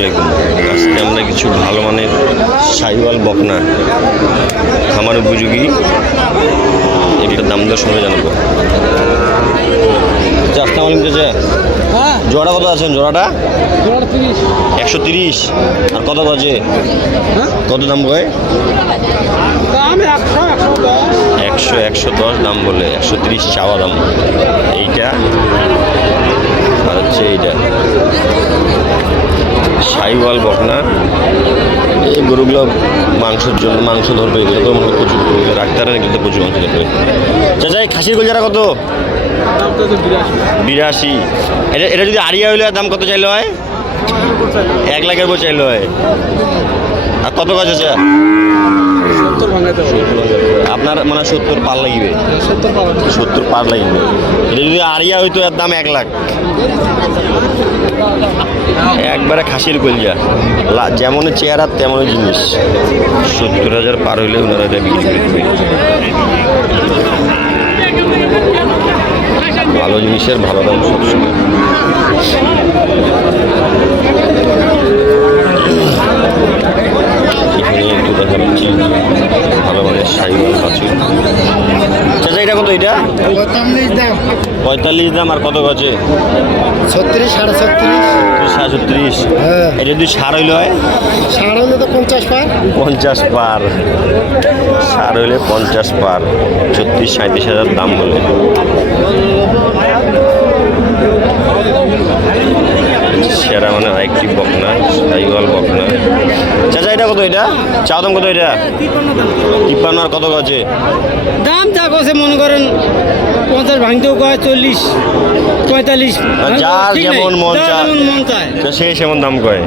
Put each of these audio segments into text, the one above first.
আলাইকুম। আজকে আমরা কিছু ভালো মানের সাইওয়াল বকনা খামার উপযোগী এটার দাম দর সঙ্গে জানাবো। আসসালামু আলাইকুম চাচা, জোড়া কত আছেন? জোড়াটা 130। আর কত বাজে? কত দাম কয়? 110 দাম বলে, 130 চাওয়া দাম। এইটা আর হচ্ছে এইটা সাইওয়াল বকনা। এই গরুগুলো মাংসের জন্য মাংস ধরবে, এগুলো তো প্রচুর রাখতে পারেন, এগুলো তো প্রচুর মাংস ধরবে। চাচা এই খাসির কলজাটা কত? 82। এটা যদি আড়িয়া হইলে দাম কত চাইলে হয়? 1 লাখের উপর চাইলে হয়। আর কত গাছ আছে? আপনার মানে 70 পার লাগবে। 70 পার লাগবে। এটা যদি আড়িয়া হইতো এর দাম 1 লাখ। একবারে খাসির কলজা, যেমন চেহারা তেমন জিনিস। 70,000 পার হইলে ওনারা এটা বিক্রি করে দেবে। ভালো জিনিসের ভালো দাম সবসময়। এখানে একটু দেখা যাচ্ছে ভালো মানের সাইওয়াল বাছুর। চাচা এটা কত? এটা 45 দাম। আর কত গাছে? 36, 37, 37। এটা যদি সার হইলে হয়? সার হলে তো 50 পার। 50 পার সার হইলে 50 পার। 36-37,000 দাম বলে। সেরা মানে আরেকটি বকনা সাইওয়াল বকনা। চাচা এটা কত? এটা চাও দাম কত? এটা 53। আর কত গাছে? দাম যা কছে মনে করেন 50 ভাঙতেও কয়, 40, 45। যার যেমন মন চায় সে সেমন দাম কয়।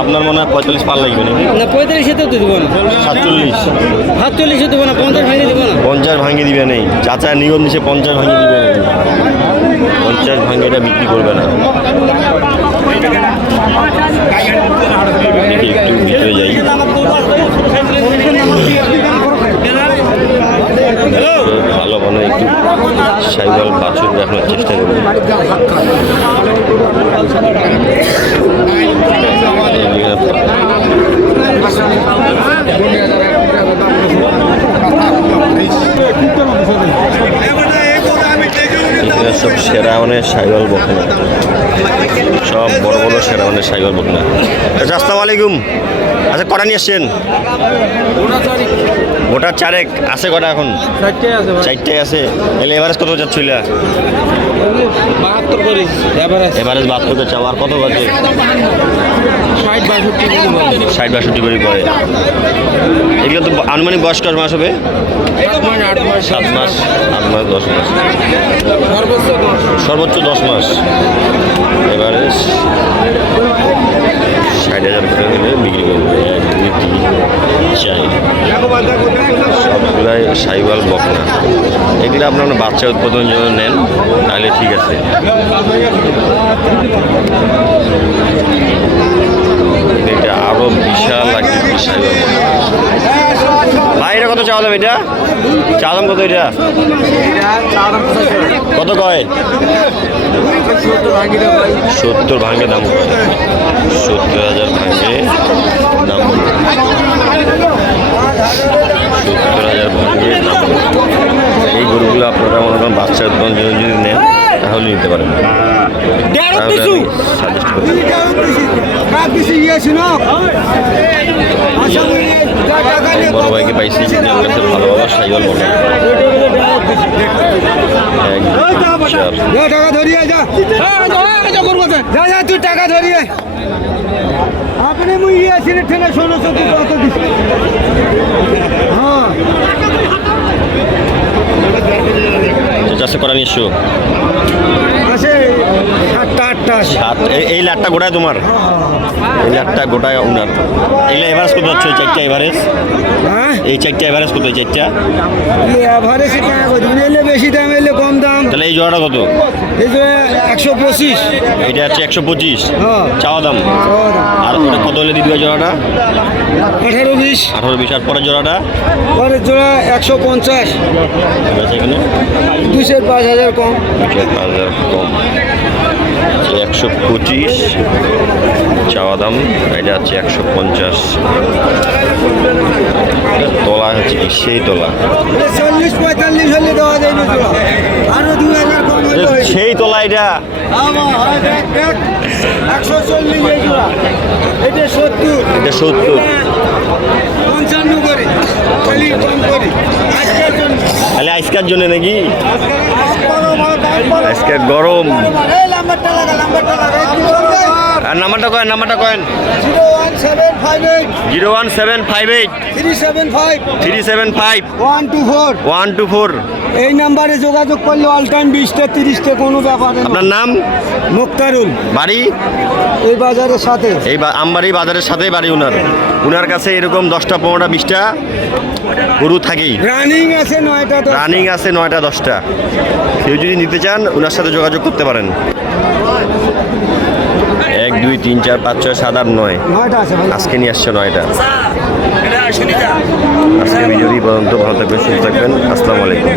আপনার মনে হয় 45 পার লাগবে নাকি? না 45 তো দেবো না। 47। 47 দেবো না, 50 ভাঙে দেবো না। 50 ভাঙিয়ে দিবে নেই। চাচা নিয়ম দিছে 50 ভাঙিয়ে দিবে নেই। 50 ভাঙে এটা বিক্রি করবে না। একটু ভিতরে যাই। ভালো মানে একটু সাইওয়াল বাছুর দেখানোর চেষ্টা করবো। সব সেরা মানে সাইওয়াল বকনা, সব বড় বড় সেরা মানে সাইওয়াল বকনা। আচ্ছা আসসালামু আলাইকুম। আচ্ছা কটা নিয়ে আসছেন? গোটা 4 আছে। কটা এখন? 4টাই আছে। এলে এভারেজ কত যাচ্ছিল? 72 করে এভারেজ 72 চাও। আর কত বাজে? 60-62 করে পড়ে। এগুলো তো আনুমানিক বয়স কত মাস হবে? 7 মাস, 8 মাস, 10 মাস, সর্বোচ্চ 10 মাস। এভারেজ 60,000 করে হলে বিক্রি করবো। 1, 2, 3, 4 সবগুলাই সাইওয়াল বকনা। এগুলো আপনার বাচ্চা উৎপাদনের জন্য নেন তাহলে ঠিক আছে। এটা আরো বিশাল লাগছে সাইওয়াল বকনা। ভাই এটা কত চাওয়া দাম? এটা চাওয়া দাম কত? এটা কত কয়? 70 ভাঙে দাম। 70,000 ভাঙে দাম। 70,000 ভাঙে দাম। এই গরুগুলো আপনারা মনে করেন বাচ্চা উৎপাদন জন্য যদি নেন তাহলে নিতে পারেন। সাজেস্ট করি। বড় ভাইকে পাইছি যদি আমার কাছে ভালো ভালো সাইওয়াল বকনা। 1, 2, 3, 4 টাকা ধরিয়ে যা, তুই টাকা ধরিয়ে আপনি মুই আসলে ঠেলে 1600 কত দিস? হ্যাঁ চাষে করা নিশ্চয় আছে 7টা 8টা। এই লাটটা গোটায় তোমার? এই লাটটা গোটায় উনার। এগুলো এভারেজ কত হচ্ছে? 4টা এভারেজ? হ্যাঁ এই 4টা এভারেজ কত? 4টা এভারেজ এলে বেশি দাম, এলে কম দাম। তাহলে এই জোড়াটা কত? এই যে 125। এটা হচ্ছে 125 হ্যাঁ চাওয়া দাম। আর ওটা কত হলে দিতে হবে জোড়াটা? 18-20। 18-20। আর পরের জোড়াটা? পরের জোড়া 150। এখানে 2,000-5,000 কম। 2,000-5,000 কম। 125 চাওয়া দাম, এটা হচ্ছে 150। তোলা হচ্ছে কি সেই তোলা, 40-45 হলে দেওয়া যাবে জোড়া। আরো 2000 কম হলে হয়ে যাবে। সেই তোলা এটা। 140 এই জোড়া। এটা 70, এটা 70। 55 করে। খালি কম করে। আজকের জন্য। তাহলে আজকের জন্য নাকি? আজকে আজকে গরম। এই নাম্বারটা লাগা, নাম্বারটা লাগা। আর নাম্বারটা কয়েন, নাম্বারটা কয়েন। 01758 01758 375 375 124। 124। এই নাম্বারে যোগাযোগ করলে অল টাইম 20টা 30টা কোনো ব্যাপার না। আপনার নাম? মুক্তারুল, বাড়ি? এই বাজারের সাথে। এই আমবাড়ি বাজারের সাথেই বাড়ি ওনার। ওনার কাছে এরকম 10টা 15টা 20টা গরু থাকেই। রানিং আছে 9টা তো। রানিং আছে 9টা 10টা। কেউ যদি নিতে চান ওনার সাথে যোগাযোগ করতে পারেন। 1 2 3 4 5 6 7 8 9। 9টা আছে ভাই। আজকে নিয়ে আসছে 9টা। আজকে ভিডিওটি পর্যন্ত, ভালো থাকবেন, সুস্থ থাকবেন। আসসালামু আলাইকুম।